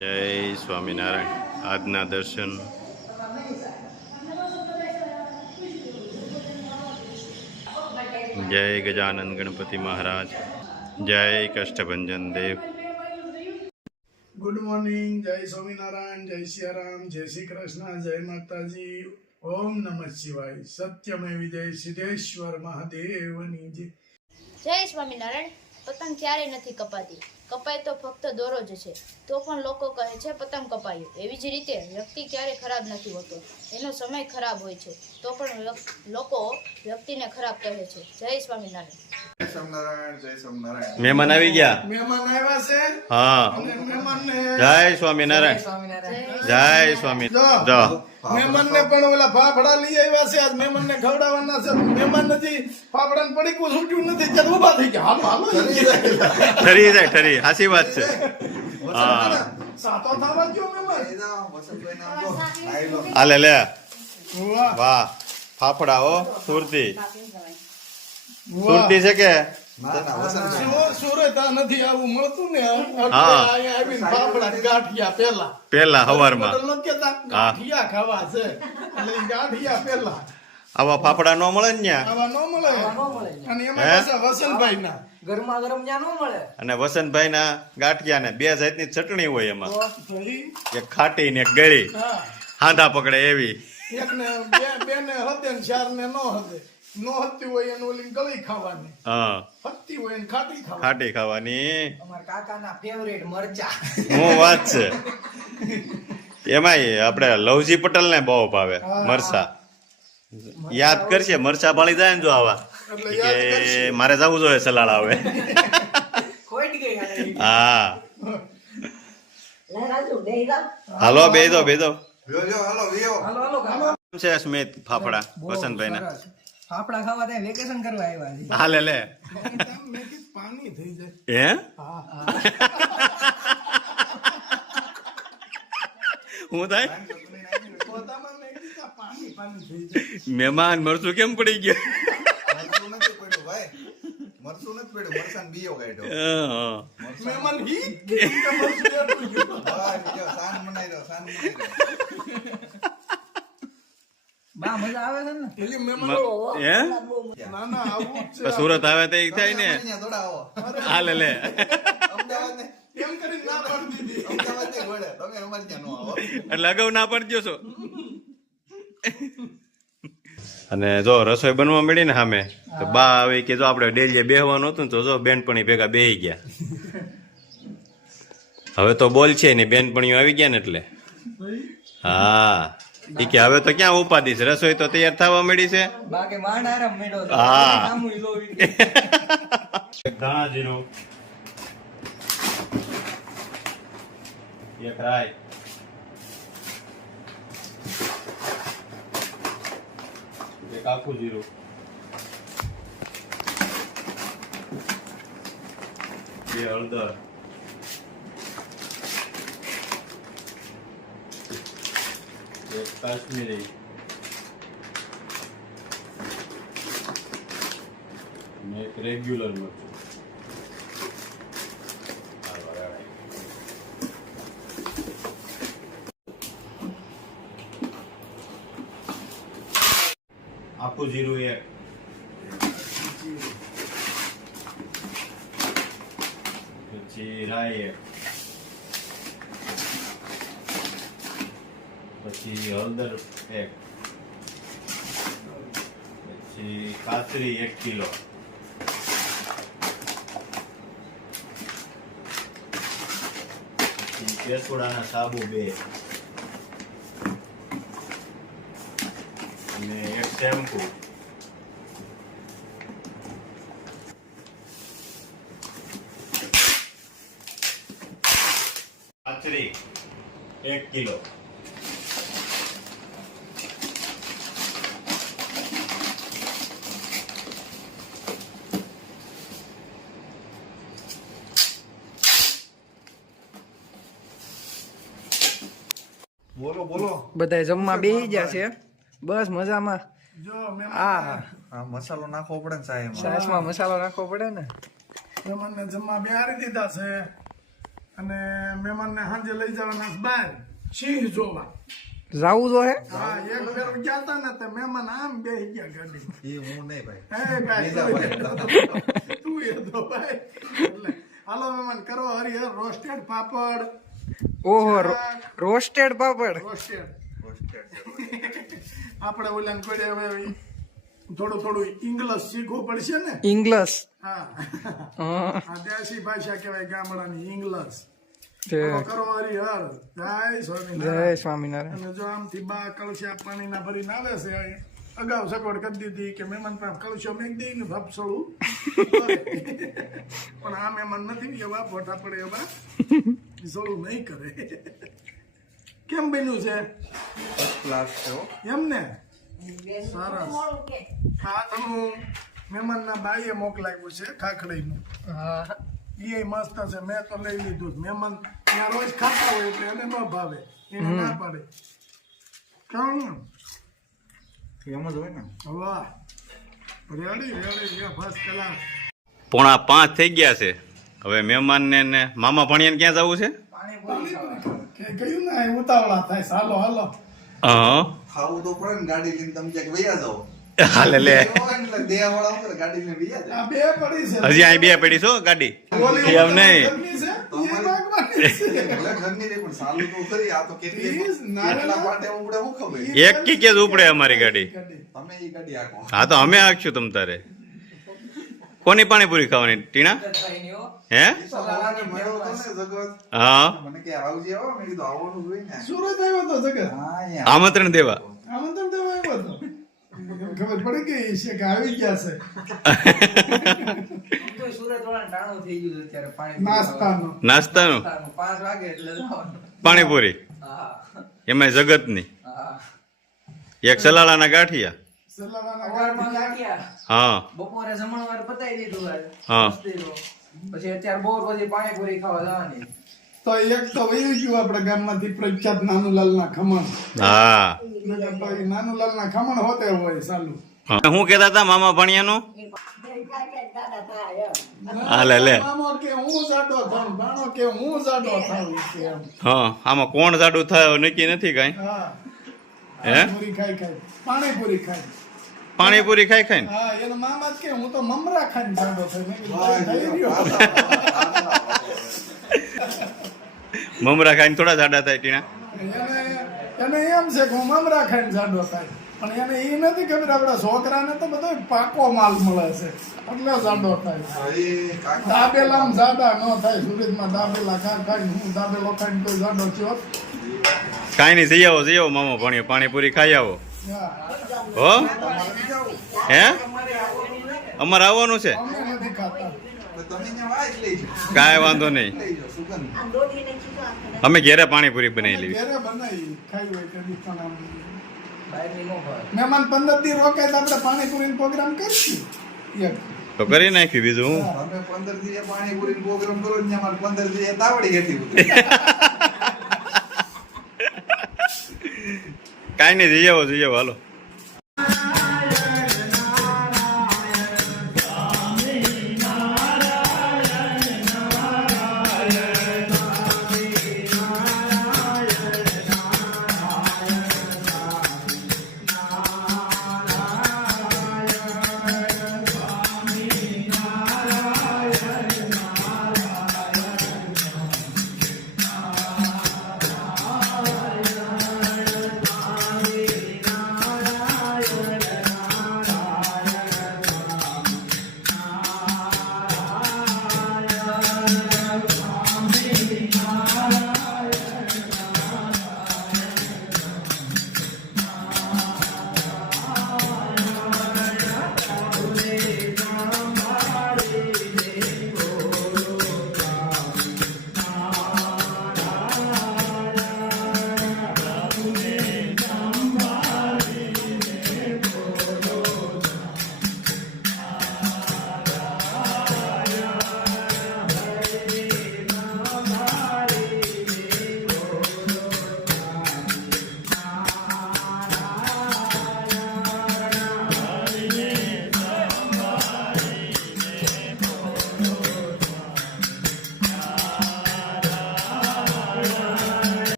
જય સ્વામિનારાયણ. આજના દર્શન જય ગજાનંદ ગણપતિ મહારાજ, જય કષ્ટભંજન દેવ. Good morning. જય સ્વામિનારાયણ, જય સિયારામ, જય શ્રી કૃષ્ણ, જય માતાજી. ઓમ નમઃ શિવાય. સત્યમે વિજય સિદ્ધેશ્વર મહાદેવની જય. જય સ્વામિનારાયણ. પતંગ ક્યારેય નથી કપાતી, કપાય તો ફક્ત દોરો જ છે. તો પણ લોકો કહે છે પતંગ કપાયું. એવી જ રીતે વ્યક્તિ ક્યારેય ખરાબ નથી હોતો, એનો સમય ખરાબ હોય છે. તો પણ લોકો વ્યક્તિને ખરાબ કહે છે. જય સ્વામિનારાયણ. જય સ્વામિનારાયણ, જય સ્વામિનારાયણ. મહેમાન આવી ગયા. મહેમાન આવ્યા છે. હા, અને મહેમાનને જય સ્વામિનારાયણ, જય સ્વામી. જો મહેમાનને પણ ઓલા ફાફડા લઈ આવ્યા છે. આજ મહેમાનને ખવડાવવાના છે. મહેમાન હજી ફાફડાને પડીકું છૂટ્યું નથી ત્યારે ઊભા થઈ ગયા. હાલો હાલો ઠરી જાય, ઠરી. સાચી વાત છે. હા, સાતો થવા ગયો મહેમાન. હાલે લે. વાહ વાહ, ફાફડા હો. સુરતી સુરતી છે કે સુરત આ નથી આવું મળતું ને. હા. અહીંયા આવીને ફાફડા ને ગાંઠિયા પેલા હવારમાં બદલ નથી કહેતા, ગાંઠિયા ખાવા છે એટલે ઈ ગાંઠિયા પેલા આવા ફાફડા નો મળે ને ન્યા. આવા ન મળે. અને એમાં હે? પાછા વસંતભાઈ ના ગરમા ગરમ જ્યાં ન મળે. અને વસંતભાઈ ના ગાંઠિયા ને 2 જાતની ચટણી હોય એમાં, ભાઈ. એક ખાટી ને એક ગળી. હા, હાંધા પકડે એવી. એક ને બે ને હદે ને ચાર ને નો હદે. નો હદતી હોય એનું ઓલી ગળી ખાવાની, હા, હદતી હોય એને ખાટી ખાવાની. ખાટી ખાવાની. અમારા કાકાના ફેવરેટ મરચા. હું વાત છે. એમાંય આપણે લવજી પટેલ ને બહુ ભાવે મરચા. યાદ કરશે મરચા પાળી જાય ને જો આવા એટલે કે યાદ કરશે. મારે જવું જોઈએ સલાડ આવે. ખોટ ગઈ આ. હા, લે રાજુ દે જા. હાલો બેદો બેદો. લ્યો, હાલો, વિયો. હાલો હાલો હાલો. છે સ્મિત ફાફડા વસંતભાઈ ના. ફાફડા ખાવા ત્યાં વેકેશન કરવા આવ્યા છે. હાલે લે. મેં કીધું પાણી થઈ જાય. હે હા, હું થાય પોતામાં મેં કીધું પાણી થઈ જાય. મહેમાન મરચું કેમ પડી ગયું? મરચું નથી પડ્યું, ભાઈ. મરચું નથી પડ્યું, મરચાંનો બીયો કાઢ્યો. હા. મહેમાન હિટ કે મરચું એટલું ગયું. ભાઈ, લ્યો, સાન બનાવી દો, સાન બનાવી દો. બા મજા આવે છે ને. એટલે મહેમાન હે ના ના આવું જ છે. તો સુરત આવે તો એ થાય ને. અહીંયા થોડા આવો. હાલે લે. અમદાવાદ ને એમ કરીને ના પાડી દીધી. અમદાવાદ ને ઘોડે. તમે અમારે ત્યાં નો આવો. એટલે અગાઉ ના પડજો છો. અને જો રસોઈ બનવા મળી ને સામે તો બા આવે કે જો આપણે ડેલીએ બેહવાનું હતું ને તો જો બેનપણી ભેગા બેહી ગયા. હવે તો બોલ છે ને બેનપણીઓ આવી ગયા ને એટલે. હા, ઈ કે હવે તો ક્યાં ઉપાધિ છે, રસોઈ તો તૈયાર થવા મળી છે. બાકી માંડ આરામ મેળો છે. હા. નામું ઈ લોવી. ધાણા જીરું, એક રાઈ, એક આખું જીરું, બે હળદર, એક કાશ્મીરી અને એક રેગ્યુલર મરચું. આખું જીરું એક, પછી રાઈ એક, પછી હળદર એક, પછી કાતરી 1 કિલો, પછી કેસુડાના સાબુ 2 અને એક શેમ્પુ, કાચરી 1 કિલો, બોલો, બોલો. બધા જમવા બેહી ગયા છે. બસ મજામાં. જો મહેમાન આ આ મસાલો નાખવો પડે ને સાહેબ. સાસમાં મસાલો નાખવો પડે ને. મહેમાનને જમવા બેહાડી દીધા છે. અને મહેમાનને સાંજે લઈ જવાના છે બહાર સિંહ જોવા. જાવું તો હે હા, એક ફેર ગયા હતા ને તો મહેમાન આમ બેસી ગયા ગાડીમાં. એ હું નહીં ભાઈ. હે ભાઈ, બીજા ભાઈ. તું એ તો ભાઈ. એટલે હાલો મહેમાન કરો હરિહર રોસ્ટેડ પાપડ. ઓહો રોસ્ટેડ પાપડ રોસ્ટેડ. આપણે ઓલાને કોઈ હવે થોડું થોડું ઇંગ્લિશ શીખવું પડશે ને. ઇંગ્લિશ હા, હા આ દેશી ભાષા કહેવાય ગામડાની ઇંગ્લિશ. છે. કરો હરિહર. જય જય સ્વામિનારાયણ. સ્વામિનારાયણ અને જો આમથી બા કળશા પાણીના ભરીને આવે છે અગાઉ સગવડ કરી દીધી કે મહેમાન પાસે કળશો મેં દઈને ભપસળું કરે. પણ આ મહેમાન નથી એવા ફોટા પડે એવા સળું નહીં કરે. કેમ બન્યું છે ફર્સ્ટ ક્લાસ છે હો. એમ ને? સરસ. આ તમે મહેમાનના બાઈએ મોકલાવ્યું છે ખાખડીનું. એ મસ્ત છે. મેં તો લઈ લીધું છે. મહેમાન ત્યાં રોજ ખાતા હોય એટલે એને ન ભાવે. એને ના પાડે. કેવું? એમ જ હોય ને. વાહ, રેડી રેડી ફર્સ્ટ ક્લાસ. 4:45 થઈ ગયા છે. હવે મહેમાનને ને મામા ભણિયાને ક્યાં જવું છે? કે કયું ના એ ઉતાવળા થાય. ચાલો હાલો. હા ખાવું તો પડે ને, ગાડી લઈને તમે ક્યાંક વૈયા જાઓ. હાલે લે. એટલે દેવાવાળા હોય ને, ગાડી લઈને વૈયા જાય. આ બે પડી છે. હજી અહીં 2 પડી છો ગાડી ઓલી એમ નહીં. ગરમી છે, એ નાખવાની છે. ભલે ઘરની નહીં, પણ સાલું તો ખરી. આ તો કેટલી Please, ના, કેટલા ના. પાટે ઉપડે હું ખબર. એક કી કે જ ઉપડે અમારી ગાડી. તમે ઈ ગાડી આખો. હા તો અમે આખશું તમ તારે. કોની પાણીપુરી ખાવાની ટીણા? હે? સવારે મળ્યો તો ને જગત. હા મને કે આવજે હો. મેં કીધું આવવાનું જ હોય ને. સુરત આવ્યો તો જગત. હા, અહીંયા. આમંત્રણ દેવા. આમંત્રણ દેવા આવ્યો તો. ખબર પડી ગઈ છે કે આવી ગયા છે સુરત વાળા ટાણું થઈ ગયું છે અત્યારે પાણી નાસ્તાનો. નાસ્તાનું 5 વાગે એટલે જવાનું. પાણીપુરી હા એમાં જગતની હા એક સલાળાના ગાંઠિયા. સલાવાના સવારમાં ગાંઠિયા. લાગ્યા હા બપોરે જમણવાર પતાવી દીધું આજે. હા. મસ્તીનું. પછી અત્યારે બપોર પછી પાણીપુરી ખાવા જવાની. તો એક તો વયું ગયું આપણા ગામમાંથી પ્રખ્યાત નાનુલાલના ખમણ. હા નકર તો ઈ નાનુલાલના ખમણ હોતે હોય ચાલુ. શું કહેતા હતા મામા ભણિયાનું? હાલે લે. મામો કે હું જાડો થાઉં, ભાણો કે હું જાડો થાઉં કે એમ. હા આમાં કોણ જાડું થાય એવું નક્કી નથી કઈ. હા, હે? પૂરી ખાઈ ખાઈ પાણીપુરી ખાઈ. પાણીપુરી ખાઈ ખાઈને હા, એનો મામા જ કે હું તો મમરા ખાઈને જાડો થયો. મેં કીધું, વાહ, થઈ રહ્યો. મમરા ખાઈને થોડા જાડા થાય ટીણા. એને એમ છે કે હું મમરા ખાઈને જાડો થાય. પણ એને એ નથી ખબર આપણા છોકરાને તો બધો પાકો માલ મળે છે એટલે જાડો થાય. ભાઈ, કાકા. દાબેલામાં જાડા ન થાય. સુરતમાં દાબેલા ખાઈને હું દાબેલો ખાઈને કોઈ જાડો થયો. કાંઈ નહીં જઈ આવો મામા ભણ્યો પાણીપુરી ખાઈ આવો. હા, હો હે અમારે આવવાનું છે. અમે નથી ખાતા. તો તમે ત્યાં વાય જ લઈ જાઓ. કાંઈ વાંધો નહીં. લઈ જાઓ, સુગંધ. અમે ઘેરે પાણીપુરી બનાવી લેવી. ઘરે બનાવી ખાઈ હોય કદી પણ આમ બહારની નો ભાવે. મહેમાન 15 દી રોકાય તો આપણે પાણીપુરીનો પ્રોગ્રામ કરીશું એક. તો કરી નાખ્યું બીજું હું. તમે 15 દિવસે પાણીપુરીનો પ્રોગ્રામ કરો ને, અમારે 15 દિવસે તાવડી હેઠી ઉતરે. કાંઈ નહીં જઈ આવો હાલો.